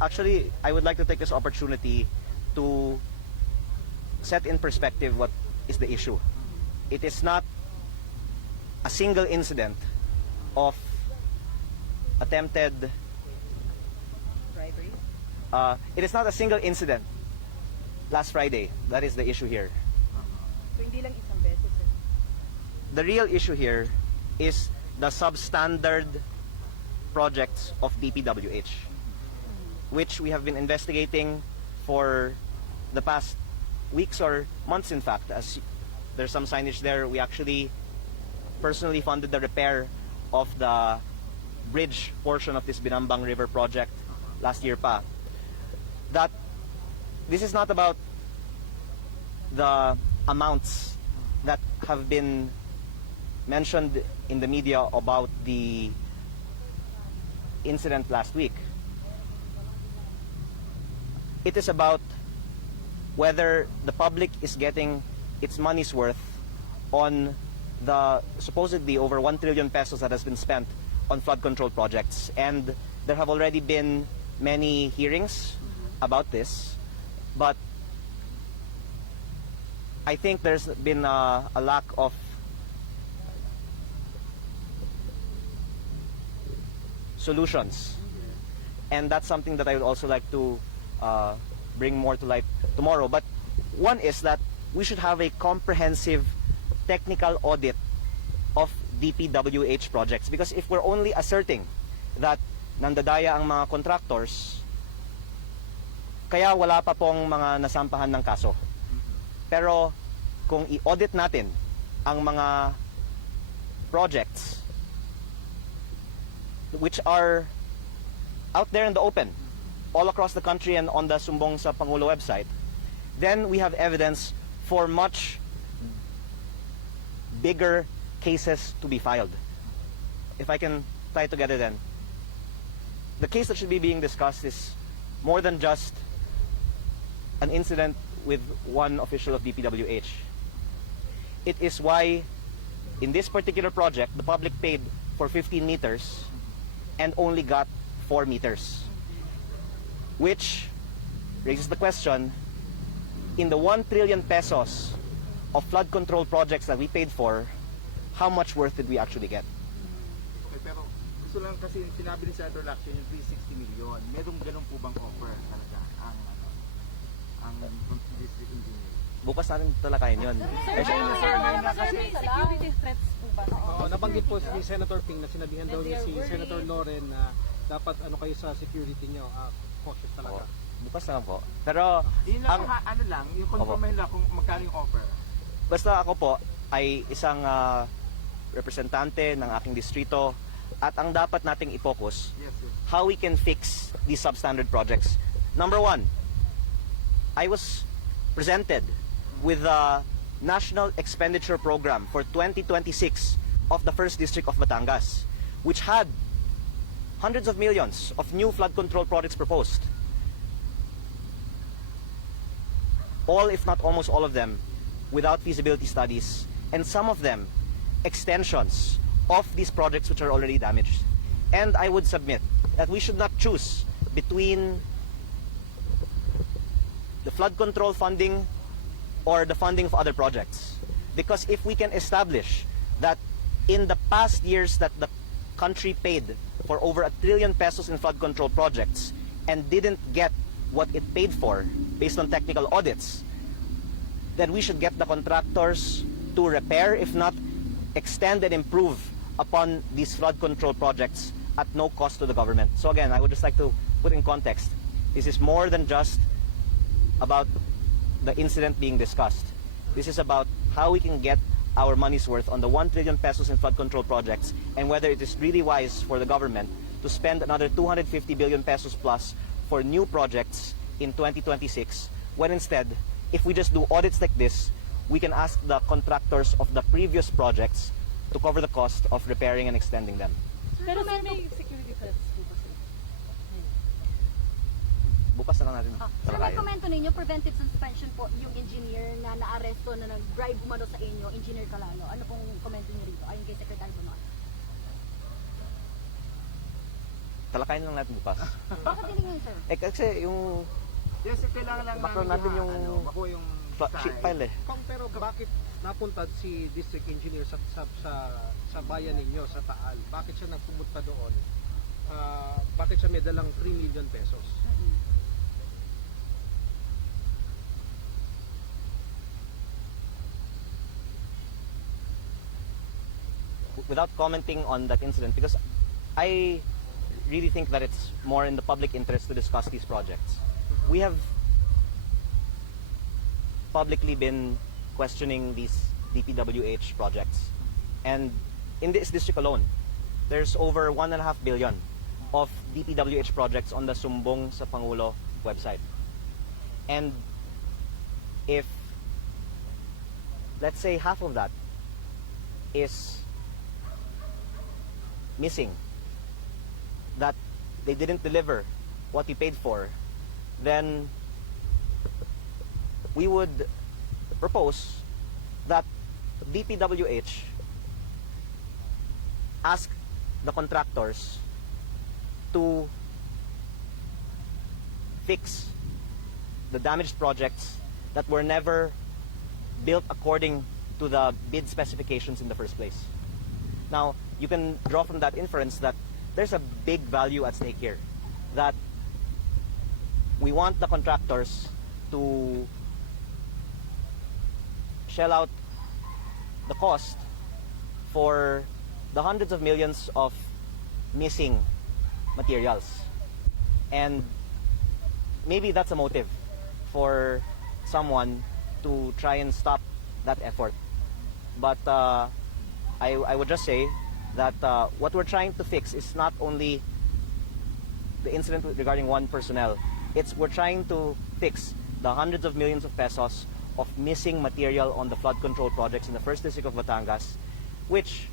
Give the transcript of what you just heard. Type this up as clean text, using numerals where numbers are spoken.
Actually, I would like to take this opportunity to set in perspective what is the issue. It is not a single incident of attempted Bribery? it is not a single incident last Friday. That is the issue here. So, hindi lang isang beses. The real issue here is the substandard projects of DPWH, which we have been investigating for the past weeks or months, in fact. As there's some signage there, we actually personally funded the repair of the bridge portion of this Binambang River project last year pa. That this is not about the amounts that have been mentioned in the media about the incident last week. It is about whether the public is getting its money's worth on the supposedly over 1 trillion pesos that has been spent on flood control projects. And there have already been many hearings about this, but I think there's been a lack of solutions, and that's something that I would also like to bring more to light tomorrow. But one is that we should have a comprehensive technical audit of DPWH projects, because if we're only asserting that nandadaya ang mga contractors, kaya wala pa pong mga nasampahan ng kaso. Pero kung i-audit natin ang mga projects which are out there in the open, all across the country and on the Sumbong sa Pangulo website, then we have evidence for much bigger cases to be filed. If I can tie together then, the case that should be being discussed is more than just an incident with one official of DPWH. It is why in this particular project, the public paid for 15 meters and only got 4 meters. Which raises the question, in the 1 trillion pesos of flood control projects that we paid for, how much worth did we actually get? Okay, pero gusto lang kasi sinabi ni Senator Lacson yung 360 million. Merong ganun po bang offer talaga ang district engineer? Bukas natin talakayin yun. May security threats po ba? Nabanggit po si Senator Ping na sinabihan daw niya si Senator Loren na dapat kayo sa security niyo, cautious talaga. Bukas na lang po. Pero Yun lang, ano lang, yung confirm lang kung magkano yung offer. basta ako po ay isang representante ng aking distrito, at ang dapat nating i-focus, Yes, sir. how we can fix these substandard projects. Number one, I was presented with the National Expenditure Program for 2026 of the 1st District of Batangas, which had hundreds of millions of new flood control projects proposed. All, if not almost all of them, without feasibility studies, and some of them extensions of these projects which are already damaged. And I would submit that we should not choose between the flood control funding or the funding of other projects. Because if we can establish that in the past years that the country paid for over 1 trillion pesos in flood control projects and didn't get what it paid for based on technical audits, then we should get the contractors to repair, if not extend and improve upon these flood control projects at no cost to the government. So again, I would just like to put in context, this is more than just about the incident being discussed. This is about how we can get our money's worth on the 1 trillion pesos in flood control projects, and whether it is really wise for the government to spend another 250 billion pesos plus for new projects in 2026, when instead, if we just do audits like this, we can ask the contractors of the previous projects to cover the cost of repairing and extending them. Pero sir, may security threats po ba sir? Bukas na lang natin Sir, may talakayin. komento ninyo, preventive suspension po yung engineer na naaresto na nag-bribe umano sa inyo, Engineer Calalo. Ano pong komento niyo rito ayon kay Secretary Bonoan? talakayin lang natin bukas. Bakit hiningi, sir? Kasi yung Yes, sir, kailangan lang background natin yung makuha yung sheet file Pero bakit napunta si district engineer sa bayan ninyo, sa Taal? Bakit siya nagpumunta doon? Bakit siya may dalang 3 million pesos? Without commenting on that incident, because I really think that it's more in the public interest to discuss these projects. We have publicly been questioning these DPWH projects, and in this district alone, there's over 1.5 billion of DPWH projects on the Sumbong sa Pangulo website. And if, let's say, half of that is missing, that they didn't deliver what we paid for, then we would propose that DPWH ask the contractors to fix the damaged projects that were never built according to the bid specifications in the first place. Now, you can draw from that inference that there's a big value at stake here, that we want the contractors to shell out the cost for the hundreds of millions of missing materials. And maybe that's a motive for someone to try and stop that effort. But I would just say that what we're trying to fix is not only the incident regarding one personnel. We're trying to fix the hundreds of millions of pesos of missing material on the flood control projects in the first district of Batangas, which